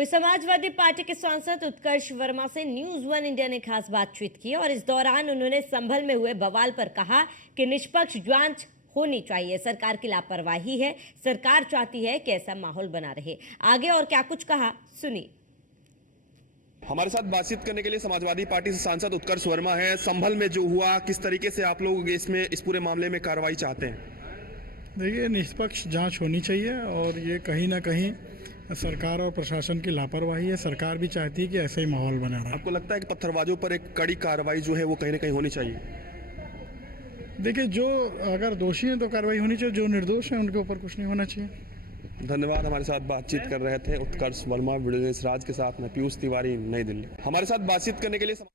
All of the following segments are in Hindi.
वही समाजवादी पार्टी के सांसद उत्कर्ष वर्मा से न्यूज वन इंडिया ने खास बातचीत की और इस दौरान उन्होंने संभल में हुए बवाल पर कहा कि निष्पक्ष जांच होनी चाहिए। सरकार की लापरवाही है। सरकार चाहती है कि ऐसा माहौल बना रहे। आगे और क्या कुछ कहा, सुनिए। हमारे साथ बातचीत करने के लिए समाजवादी पार्टी से सांसद उत्कर्ष वर्मा है। संभल में जो हुआ, किस तरीके से आप लोग इसमें इस पूरे मामले में कार्रवाई चाहते हैं? देखिए, निष्पक्ष जांच होनी चाहिए और ये कहीं ना कहीं सरकार और प्रशासन की लापरवाही है। सरकार भी चाहती है कि ऐसा ही माहौल बना रहा। आपको लगता है कि पत्थरबाजों पर एक कड़ी कार्रवाई जो है वो कहीं ना कहीं होनी चाहिए? देखिए, जो अगर दोषी हैं तो कार्रवाई होनी चाहिए, जो निर्दोष हैं उनके ऊपर कुछ नहीं होना चाहिए। धन्यवाद। हमारे साथ बातचीत कर रहे थे उत्कर्ष वर्मा। वीडियो जर्नलिस्ट राज के साथ मैं पीयूष तिवारी, नई दिल्ली। हमारे साथ बातचीत करने के लिए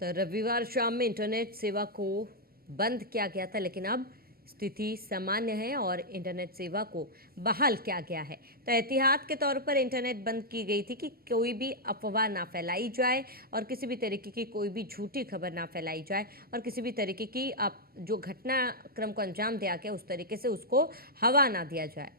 तो रविवार शाम में इंटरनेट सेवा को बंद किया गया था, लेकिन अब स्थिति सामान्य है और इंटरनेट सेवा को बहाल किया गया है। तो एहतियात के तौर पर इंटरनेट बंद की गई थी कि कोई भी अफवाह ना फैलाई जाए और किसी भी तरीके की कोई भी झूठी खबर ना फैलाई जाए और किसी भी तरीके की जो घटनाक्रम को अंजाम दिया गया उस तरीके से उसको हवा ना दिया जाए।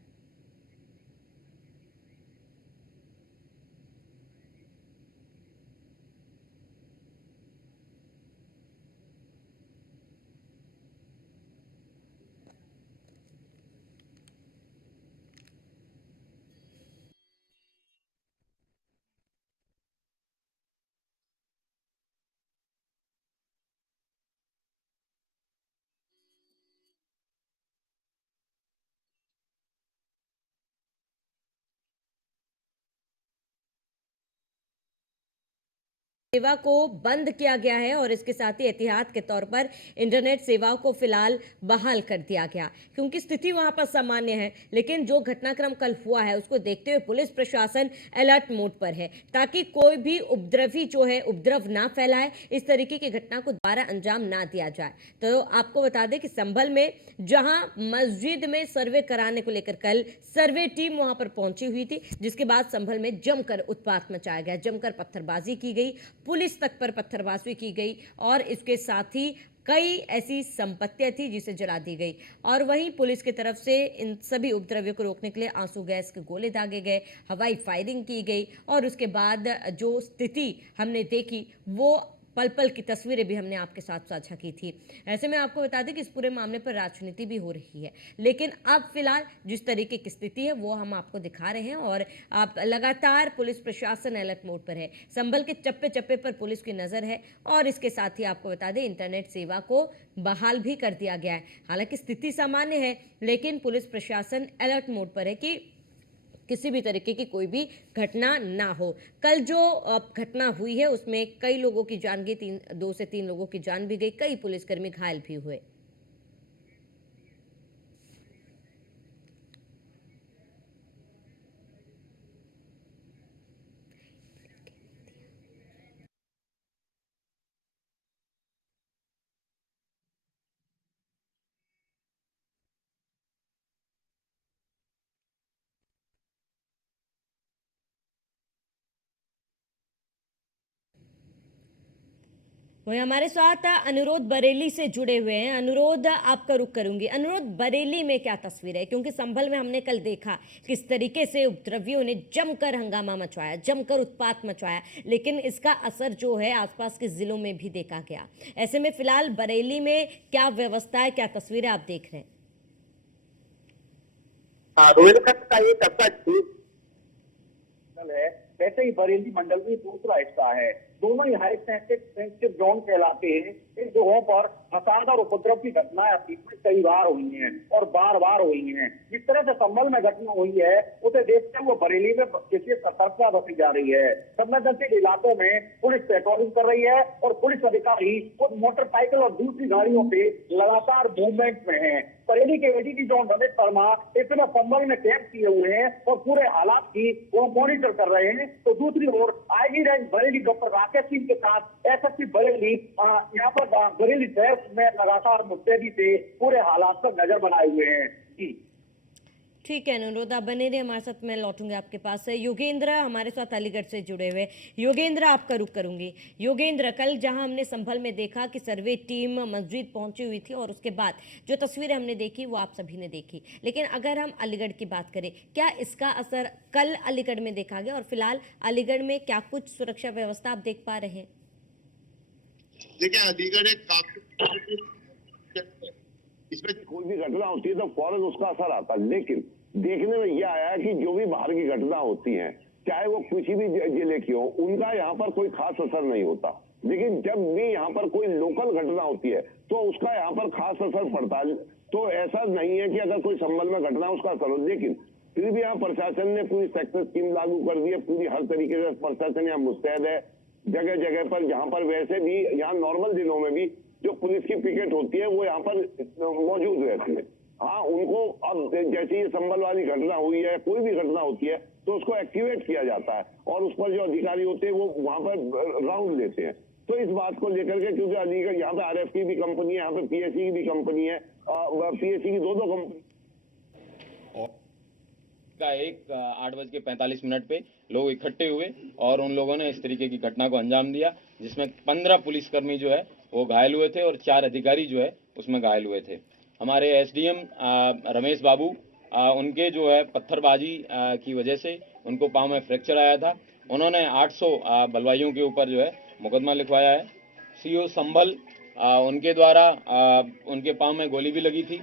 सेवा को बंद किया गया है और इसके साथ ही एहतियात के तौर पर इंटरनेट सेवाओं को फिलहाल बहाल कर दिया गया, क्योंकि स्थिति वहां पर सामान्य है। लेकिन जो घटनाक्रम कल हुआ है उसको देखते हुए पुलिस प्रशासन अलर्ट मोड पर है ताकि कोई भी उपद्रवी जो है उपद्रव ना फैलाए, इस तरीके की घटना को दोबारा अंजाम ना दिया जाए। तो आपको बता दें कि संभल में जहां मस्जिद में सर्वे कराने को लेकर कल सर्वे टीम वहां पर पहुंची हुई थी, जिसके बाद संभल में जमकर उत्पात मचाया गया, जमकर पत्थरबाजी की गई, पुलिस तक पर पत्थरबाजी की गई और इसके साथ ही कई ऐसी संपत्तियां थी जिसे जला दी गई। और वहीं पुलिस की तरफ से इन सभी उपद्रवियों को रोकने के लिए आंसू गैस के गोले दागे गए, हवाई फायरिंग की गई और उसके बाद जो स्थिति हमने देखी वो पल पल की तस्वीरें भी हमने आपके साथ साझा की थी। ऐसे में आपको बता दें कि इस पूरे मामले पर राजनीति भी हो रही है, लेकिन अब फिलहाल जिस तरीके की स्थिति है वो हम आपको दिखा रहे हैं और आप लगातार पुलिस प्रशासन अलर्ट मोड पर है। संभल के चप्पे चप्पे पर पुलिस की नजर है और इसके साथ ही आपको बता दें इंटरनेट सेवा को बहाल भी कर दिया गया है। हालांकि स्थिति सामान्य है, लेकिन पुलिस प्रशासन अलर्ट मोड पर है कि किसी भी तरीके की कोई भी घटना ना हो। कल जो घटना हुई है उसमें कई लोगों की जान गई, 2 से 3 लोगों की जान भी गई, कई पुलिसकर्मी घायल भी हुए। वही हमारे साथ अनुरोध बरेली से जुड़े हुए हैं। अनुरोध, आपका रुख करूंगी। अनुरोध, बरेली में क्या तस्वीर है, क्योंकि संभल में हमने कल देखा किस तरीके से उपद्रवियों ने जमकर हंगामा मचवाया, जमकर उत्पात मचवाया, लेकिन इसका असर जो है आसपास के जिलों में भी देखा गया। ऐसे में फिलहाल बरेली में क्या व्यवस्था है, क्या तस्वीरें आप देख रहे हैं? रोहतक का एक अच्छा है, वैसे ही बरेली मंडल में दूसरा हिस्सा है। दोनों ही हाई सेंसिटिव जोन कहलाते हैं। इन जगहों पर फसाद और उपद्रव की घटनाएं कई बार हुई हैं और बार बार हुई हैं। जिस तरह से संभल में घटना हुई है उसे देखते हुए बरेली में किसी सतर्कता बरती जा रही है। संवेदनशील इलाकों में पुलिस पेट्रोलिंग कर रही है और पुलिस अधिकारी खुद मोटरसाइकिल और दूसरी गाड़ियों पे लगातार मूवमेंट में है। बरेली के एडीजी जोन रमेश वर्मा इस समय संभल में कैंप किए हुए हैं और पूरे हालात की वो मॉनिटर कर रहे हैं। तो दूसरी ओर IG range Bareilly doctor Rakesh Singh के साथ एसएसपी बरेली यहाँ पर बरेली शहर में लगातार मुस्तैदी से पूरे हालात पर नजर बनाए हुए हैं। जी ठीक है अनुरोध, आप बने रहिए हमारे साथ, मैं लौटूंगी आपके पास से। योगेंद्र हमारे साथ अलीगढ़ से जुड़े हुए। योगेंद्र, आपका रुख करूंगी। योगेंद्र, कल जहां हमने संभल में देखा कि सर्वे टीम मस्जिद पहुंची हुई थी और उसके बाद जो तस्वीरें हमने देखी वो आप सभी ने देखी, लेकिन अगर हम अलीगढ़ की बात करें, क्या इसका असर कल अलीगढ़ में देखा गया और फिलहाल अलीगढ़ में क्या कुछ सुरक्षा व्यवस्था आप देख पा रहे हैं? देखिए, अलीगढ़ एक काफी, इसमें कोई भी घटना होती है तो फौरन उसका असर आता है, लेकिन देखने में यह आया कि जो भी बाहर की घटना होती है, चाहे वो किसी भी जिले की हो, उनका यहाँ पर कोई खास असर नहीं होता। लेकिन जब भी यहाँ पर कोई लोकल घटना होती है तो उसका यहाँ पर खास असर पड़ता है। तो ऐसा नहीं है कि अगर कोई संभल में घटना उसका असर हो, लेकिन फिर भी यहाँ प्रशासन ने पूरी सेक्टर स्कीम लागू कर दी है। पूरी हर तरीके से प्रशासन यहाँ मुस्तैद है। जगह जगह पर जहाँ पर वैसे भी यहाँ नॉर्मल दिनों में भी जो पुलिस की पिकेट होती है वो यहाँ पर मौजूद रहती है। हाँ, उनको अब जैसे ये संभल वाली घटना हुई है, कोई भी घटना होती है तो उसको एक्टिवेट किया जाता है और उस पर जो अधिकारी होते हैं वो वहां पर राउंड लेते हैं। तो इस बात को लेकर के, क्योंकि अलीगढ़ यहाँ पे आरएफ की भी कंपनी है, यहाँ पे पीएससी की भी कंपनी है, पीएससी की दो कंपनी का 8:45 पे लोग इकट्ठे हुए और उन लोगों ने इस तरीके की घटना को अंजाम दिया, जिसमें 15 पुलिसकर्मी जो है वो घायल हुए थे और 4 अधिकारी जो है उसमें घायल हुए थे। हमारे एसडीएम रमेश बाबू, उनके जो है पत्थरबाजी की वजह से उनको पाँव में फ्रैक्चर आया था। उन्होंने 800 बलवाइयों के ऊपर जो है मुकदमा लिखवाया है। सीओ संभल, उनके द्वारा उनके पाँव में गोली भी लगी थी।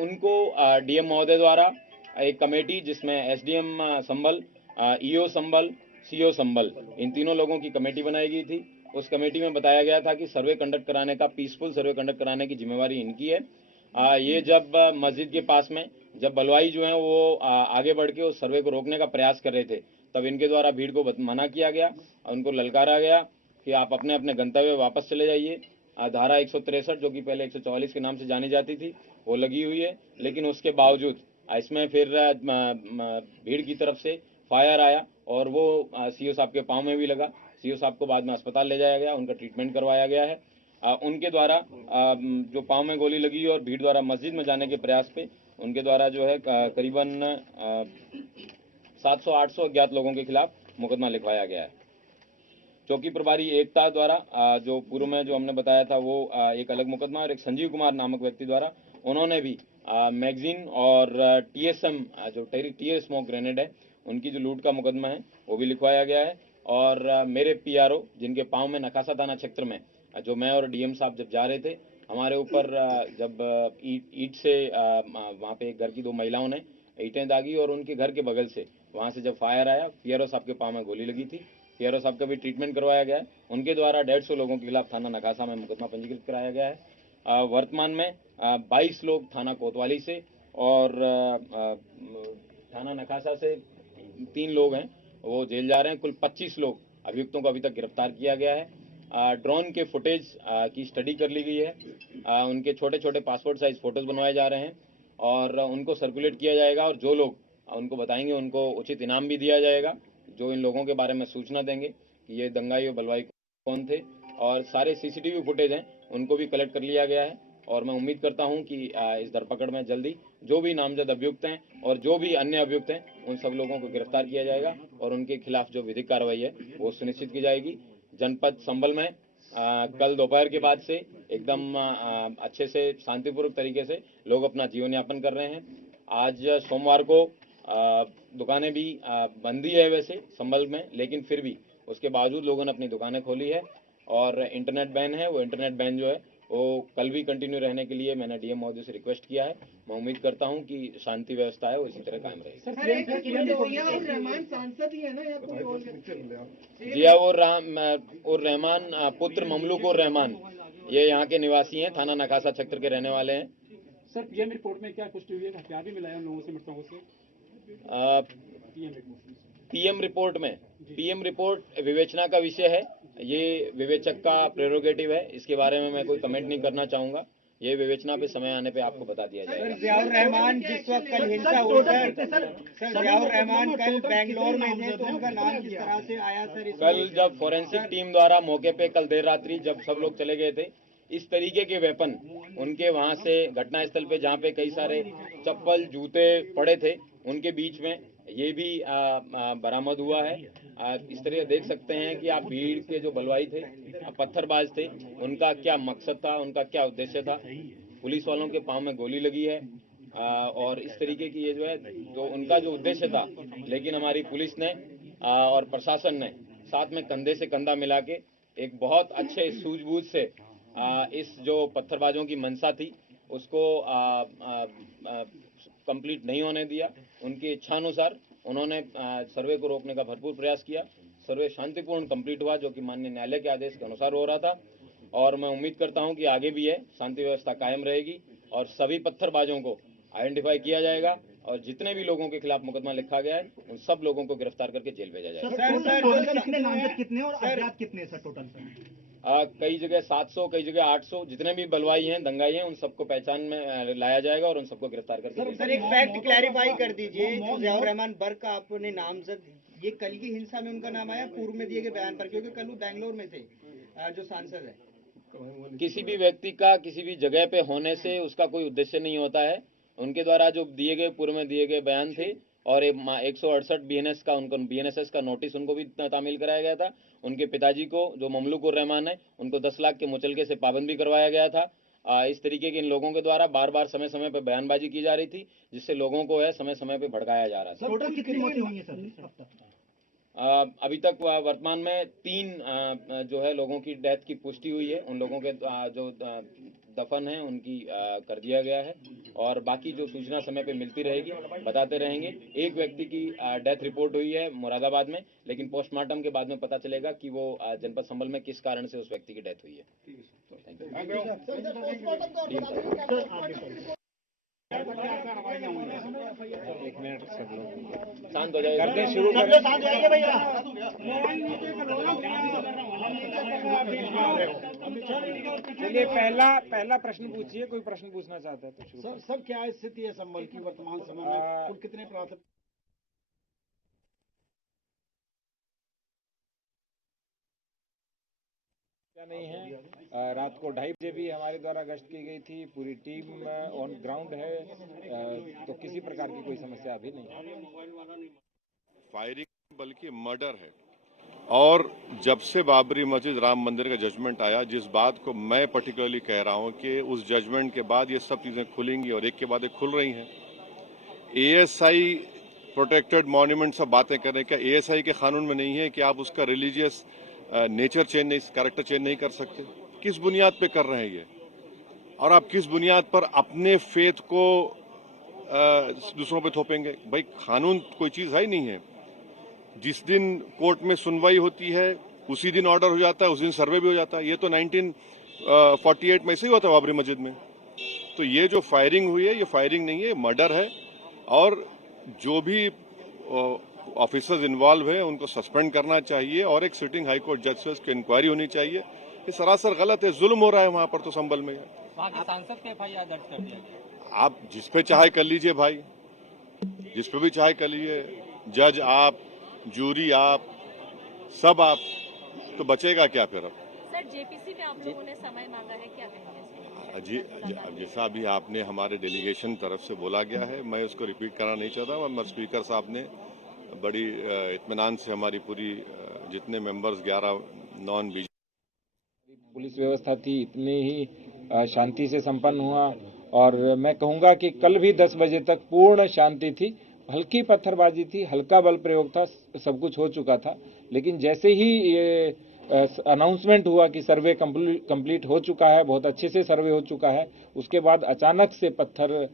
उनको डीएम महोदय द्वारा एक कमेटी, जिसमें एसडीएम संभल, ईओ संभल, सीओ संभल, इन तीनों लोगों की कमेटी बनाई गई थी। उस कमेटी में बताया गया था कि सर्वे कंडक्ट कराने का, पीसफुल सर्वे कंडक्ट कराने की जिम्मेवारी इनकी है। ये जब मस्जिद के पास में जब बलवाई जो है वो आगे बढ़ के उस सर्वे को रोकने का प्रयास कर रहे थे, तब इनके द्वारा भीड़ को मना किया गया, उनको ललकारा गया कि आप अपने अपने गंतव्य वापस चले जाइए। धारा 163 जो कि पहले 144 के नाम से जानी जाती थी वो लगी हुई है, लेकिन उसके बावजूद इसमें फिर भीड़ की तरफ से फायर आया और वो सीओ साहब के पाँव में भी लगा। सीओ साहब को बाद में अस्पताल ले जाया गया, उनका ट्रीटमेंट करवाया गया है। उनके द्वारा जो पाँव में गोली लगी और भीड़ द्वारा मस्जिद में जाने के प्रयास पे उनके द्वारा जो है करीबन 700-800 अज्ञात लोगों के खिलाफ मुकदमा लिखवाया गया है। चौकी प्रभारी एकता द्वारा जो पूर्व में जो हमने बताया था वो एक अलग मुकदमा, और एक संजीव कुमार नामक व्यक्ति द्वारा उन्होंने भी मैगजीन और टीएसएम जो टीयर स्मोक ग्रेनेड है उनकी जो लूट का मुकदमा है वो भी लिखवाया गया है। और मेरे पीआरओ जिनके पाँव में नकासा थाना क्षेत्र में जो मैं और डीएम साहब जब जा रहे थे, हमारे ऊपर जब ईंट से वहाँ पे घर की 2 महिलाओं ने ईंटें दागी और उनके घर के बगल से वहाँ से जब फायर आया, पीआरओ साहब के पाँव में गोली लगी थी। पीआरओ साहब का भी ट्रीटमेंट करवाया गया है। उनके द्वारा 150 लोगों के खिलाफ थाना नकासा में मुकदमा पंजीकृत कराया गया है। वर्तमान में 22 लोग थाना कोतवाली से और थाना नकासा से 3 लोग हैं वो जेल जा रहे हैं। कुल 25 लोग अभियुक्तों को अभी तक गिरफ्तार किया गया है। ड्रोन के फुटेज की स्टडी कर ली गई है। उनके छोटे छोटे पासपोर्ट साइज फोटोज बनवाए जा रहे हैं और उनको सर्कुलेट किया जाएगा, और जो लोग उनको बताएंगे उनको उचित इनाम भी दिया जाएगा, जो इन लोगों के बारे में सूचना देंगे कि ये दंगाई और बलवाई कौन थे। और सारे सीसीटीवी फुटेज हैं उनको भी कलेक्ट कर लिया गया है और मैं उम्मीद करता हूं कि इस धरपकड़ में जल्दी जो भी नामजद अभियुक्त हैं और जो भी अन्य अभियुक्त हैं उन सब लोगों को गिरफ्तार किया जाएगा और उनके खिलाफ जो विधिक कार्रवाई है वो सुनिश्चित की जाएगी। जनपद संभल में कल दोपहर के बाद से एकदम अच्छे से शांतिपूर्वक तरीके से लोग अपना जीवन यापन कर रहे हैं। आज सोमवार को दुकानें भी बंदी है वैसे संभल में, लेकिन फिर भी उसके बावजूद लोगों ने अपनी दुकानें खोली है और इंटरनेट बैन है। वो इंटरनेट बैन जो है वो कल भी कंटिन्यू रहने के लिए मैंने डीएम महोदय से रिक्वेस्ट किया है। मैं उम्मीद करता हूं कि शांति व्यवस्था है वो इसी तरह कायम रहेगी। जिया और रहमान पुत्र ममलूक और रहमान ये यहाँ के निवासी हैं, थाना नकासा क्षेत्र के रहने वाले हैं। सर, पीएम रिपोर्ट में क्या पुष्टि हुई है? हथियार भी मिला है उन लोगों से, मृतकों से? पीएम रिपोर्ट विवेचना का विषय है। ये विवेचक का प्रेरोगेटिव है, इसके बारे में मैं कोई कमेंट नहीं करना चाहूँगा। ये विवेचना पे समय आने पे आपको बता दिया जाएगा। जियाउर रहमान जिस वक्त कल हिंसा हुई सर, जियाउर रहमान कल बेंगलोर में थे, तो उनका नाम किस तरह से आया सर? कल जब फोरेंसिक टीम द्वारा मौके पे कल देर रात्रि जब सब लोग चले गए थे इस तरीके के वेपन उनके वहाँ से घटनास्थल पे, जहाँ पे कई सारे चप्पल जूते पड़े थे, उनके बीच में ये भी बरामद हुआ है। इस तरह देख सकते हैं कि आप भीड़ के जो बलवाई थे, पत्थरबाज थे, उनका क्या मकसद था, उनका क्या उद्देश्य था। पुलिस वालों के पाँव में गोली लगी है और इस तरीके की ये जो है जो उनका जो उद्देश्य था, लेकिन हमारी पुलिस ने और प्रशासन ने साथ में कंधे से कंधा मिला के एक बहुत अच्छे सूझबूझ से इस जो पत्थरबाजों की मंशा थी उसको कंप्लीट नहीं होने दिया। उनकी इच्छानुसार उन्होंने सर्वे को रोकने का भरपूर प्रयास किया। सर्वे शांतिपूर्ण कंप्लीट हुआ, जो कि माननीय न्यायालय के आदेश के अनुसार हो रहा था, और मैं उम्मीद करता हूं कि आगे भी है शांति व्यवस्था कायम रहेगी और सभी पत्थरबाजों को आइडेंटिफाई किया जाएगा और जितने भी लोगों के खिलाफ मुकदमा लिखा गया है उन सब लोगों को गिरफ्तार करके जेल भेजा जाएगा। कितने नामजद कितने और अज्ञात कितने सर टोटल सर? कई जगह 700, कई जगह 800, जितने भी बलवाई हैं, दंगाई हैं, उन सबको पहचान में लाया जाएगा और उन सबको गिरफ्तार करके सर एक फैक्ट क्लैरिफाई कर दीजिए, जो ज़ियाउर रहमान बर्क का आपने नामजद, ये कल की हिंसा में उनका नाम आया पूर्व में दिए गए बयान पर, क्योंकि कल वो बैंगलोर में थे जो सांसद है। किसी भी व्यक्ति का किसी भी जगह पे होने से उसका कोई उद्देश्य नहीं होता है। उनके द्वारा जो दिए गए पूर्व में दिए गए बयान थे और 168 बीएनएस का उनको बीएनएसएस का नोटिस उनको भी तामील कराया गया था। उनके पिताजी को जो ममलूक उर रहमान है उनको 10 लाख के मुचलके से पाबंद भी करवाया गया था। इस तरीके के इन लोगों के द्वारा बार बार समय समय पर बयानबाजी की जा रही थी, जिससे लोगों को है समय समय पर भड़काया जा रहा था। टोटल कितनी मौतें हुई हैं सर अब तक? अभी तक वर्तमान में 3 जो है लोगों की डेथ की पुष्टि हुई है। उन लोगों के जो दफन है उनकी कर दिया गया है और बाकी जो सूचना समय पे मिलती रहेगी बताते रहेंगे। एक व्यक्ति की डेथ रिपोर्ट हुई है मुरादाबाद में, लेकिन पोस्टमार्टम के बाद में पता चलेगा कि वो जनपद संभल में किस कारण से उस व्यक्ति की डेथ हुई है। एक मिनट सब लोग शांत हो जाइए, करते शुरू सब लोग शांत हो जाइए भैया। चलिए पहला प्रश्न पूछिए, कोई प्रश्न पूछना चाहता है तो शुरू करें। सर क्या स्थिति है संभल की वर्तमान समय में, कुल कितने प्राथमिक क्या नहीं है। रात को 2:30 बजे भी हमारे द्वारा गश्त की गई थी, पूरी टीम ऑन ग्राउंड है, तो किसी प्रकार की कोई समस्या अभी नहीं है। फायरिंग बल्कि मर्डर है। और जब से बाबरी मस्जिद राम मंदिर का जजमेंट आया, जिस बात को मैं पर्टिकुलरली कह रहा हूं कि उस जजमेंट के बाद ये सब चीज़ें खुलेंगी और एक के बाद एक खुल रही हैं। एएसआई प्रोटेक्टेड मॉन्यूमेंट सब बातें करें, क्या एएसआई के कानून में नहीं है कि आप उसका रिलीजियस नेचर चेंज नहीं, कैरेक्टर चेंज नहीं कर सकते? किस बुनियाद पे कर रहे हैं ये? और आप किस बुनियाद पर अपने फेथ को दूसरों पे थोपेंगे? भाई कानून कोई चीज़ है ही नहीं है। जिस दिन कोर्ट में सुनवाई होती है उसी दिन ऑर्डर हो जाता है, उस दिन सर्वे भी हो जाता है। ये तो 1948 में ऐसे ही होता है बाबरी मस्जिद में। तो ये जो फायरिंग हुई है ये फायरिंग नहीं है, मर्डर है। और जो भी ऑफिसर्स इन्वॉल्व है उनको सस्पेंड करना चाहिए और एक सिटिंग हाई कोर्ट जज से उसकी इंक्वायरी होनी चाहिए। ये सरासर गलत है, जुल्म हो रहा है वहां पर तो संभल में। वहाँ के सांसद पे एफआईआर दर्ज कर दिया गया। आप जिस पे चाहे कर लीजिए भाई, जिस पे भी चाहे कर लीजिए, जज आप, जूरी आप, सब आप, तो बचेगा क्या फिर? अब सर जेपीसी में आप लोगों ने समय मांगा है, क्या कहेंगे? जी, जैसा अभी आपने हमारे डेलीगेशन तरफ से बोला गया है, मैं उसको रिपीट करना नहीं चाहता। मैं स्पीकर साहब ने बड़ी इत्मीनान से हमारी पूरी जितने मेंबर्स 11 नॉन बीजेपी पुलिस व्यवस्था थी इतनी ही शांति से संपन्न हुआ और मैं कहूँगा कि कल भी 10 बजे तक पूर्ण शांति थी। हल्की पत्थरबाजी थी, हल्का बल प्रयोग था, सब कुछ हो चुका था। लेकिन जैसे ही ये अनाउंसमेंट हुआ कि सर्वे कंप्लीट हो चुका है, बहुत अच्छे से सर्वे हो चुका है, उसके बाद अचानक से पत्थर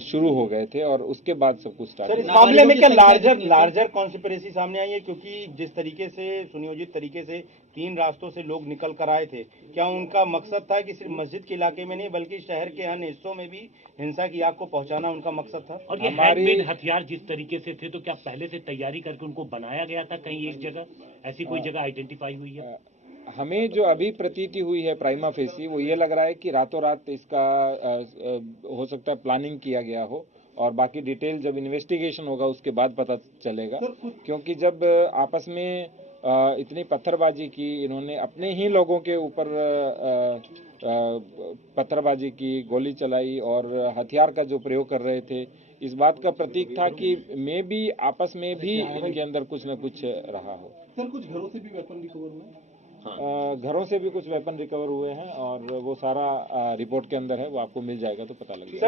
शुरू हो गए थे और उसके बाद सब कुछ स्टार्ट। सर इस मामले में क्या लार्जर कॉन्स्पिरेसी सामने आई है? क्योंकि जिस तरीके से सुनियोजित तरीके से 3 रास्तों से लोग निकल कर आए थे, क्या उनका मकसद था कि सिर्फ मस्जिद के इलाके में नहीं बल्कि शहर के अन्य हिस्सों में भी हिंसा की आग को पहुंचाना उनका मकसद था? और ये हैंडमेड हथियार जिस तरीके से थे, तो क्या पहले से तैयारी करके उनको बनाया गया था कहीं एक जगह? ऐसी कोई जगह आइडेंटिफाई हुई है? हमें जो अभी प्रतीति हुई है प्राइमा फेसी, वो ये लग रहा है कि रातों रात इसका हो सकता है प्लानिंग किया गया हो और बाकी डिटेल जब इन्वेस्टिगेशन होगा उसके बाद पता चलेगा। क्योंकि जब आपस में इतनी पत्थरबाजी की, इन्होंने अपने ही लोगों के ऊपर पत्थरबाजी की, गोली चलाई और हथियार का जो प्रयोग कर रहे थे, इस बात का प्रतीक था कि मे भी आपस में भी इनके अंदर कुछ न कुछ रहा हो। सर कुछ घरों से भी वेपन रिकवर हुए? घरों से भी कुछ वेपन रिकवर हुए हैं और वो सारा रिपोर्ट के अंदर है, वो आपको मिल जाएगा तो पता लग जाएगा।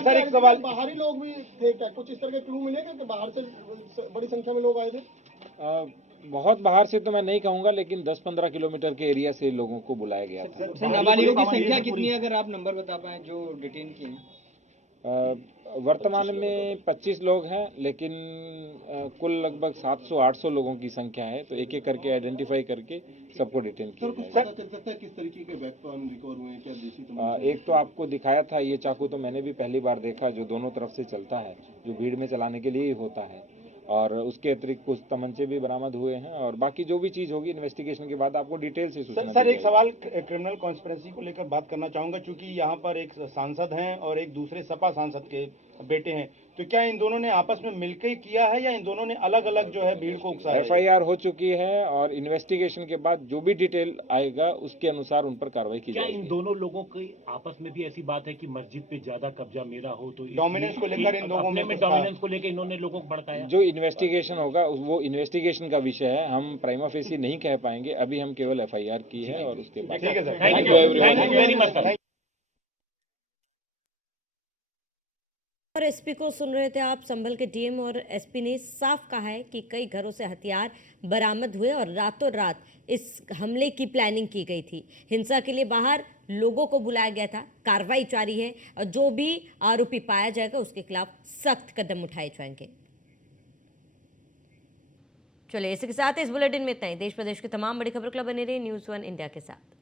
सर एक सवाल बाहरी लोग भी थे क्या? कुछ इस तरह के क्लू मिलेगा कि बाहर से बड़ी संख्या में लोग आए थे? बहुत बाहर से तो मैं नहीं कहूँगा, लेकिन 10-15 किलोमीटर के एरिया से लोगों को बुलाया गया था। नाबालिगों की संख्या कितनी है, अगर आप नंबर बता पाएं जो डिटेन किए हैं? वर्तमान में 25 लोग हैं, लेकिन कुल लगभग 700-800 लोगों की संख्या है, तो एक एक करके आइडेंटिफाई करके सबको डिटेन किया जाएगा। पता चल सकता है किस तरीके के वेपन रिकवर हुए हैं, क्या देशी? एक तो आपको दिखाया था, ये चाकू तो मैंने भी पहली बार देखा, जो दोनों तरफ से चलता है, जो भीड़ में चलाने के लिए ही होता है, और उसके अतिरिक्त कुछ तमंचे भी बरामद हुए हैं, और बाकी जो भी चीज़ होगी इन्वेस्टिगेशन के बाद आपको डिटेल से सूचना सर दी एक सवाल क्रिमिनल कॉन्स्पिरेसी को लेकर बात करना चाहूंगा, क्योंकि यहाँ पर एक सांसद हैं और एक दूसरे सपा सांसद के बेटे हैं, तो क्या इन दोनों ने आपस में मिलकर किया है या इन दोनों ने अलग अलग जो है भीड़ को उकसाया है? FIR हो चुकी है और इन्वेस्टिगेशन के बाद जो भी डिटेल आएगा उसके अनुसार उन पर कार्रवाई की क्या जाएगी। इन दोनों लोगों की आपस में भी ऐसी बात है कि मस्जिद पे ज्यादा कब्जा मेरा हो, तो डोमिनेंस को लेकर इन लोगों में डोमिनेंस को लेकर इन्होंने लोगों को भड़काया? जो इन्वेस्टिगेशन होगा वो इन्वेस्टिगेशन का विषय है, हम प्राइमा फेसी नहीं कह पाएंगे, अभी हम केवल FIR की है और उसके बाद। ठीक है sir, thank you very much sir. और एसपी को सुन रहे थे आप। संभल के डीएम और एसपी ने साफ कहा है कि कई घरों से हथियार बरामद हुए और रातों रात इस हमले की प्लानिंग की गई थी। हिंसा के लिए बाहर लोगों को बुलाया गया था। कार्रवाई जारी है और जो भी आरोपी पाया जाएगा उसके खिलाफ सख्त कदम उठाए जाएंगे। चलिए, इसके साथ इस बुलेटिन में इतना ही। देश प्रदेश की तमाम बड़ी खबर के लिए बने रहिए न्यूज़ 1 इंडिया के साथ।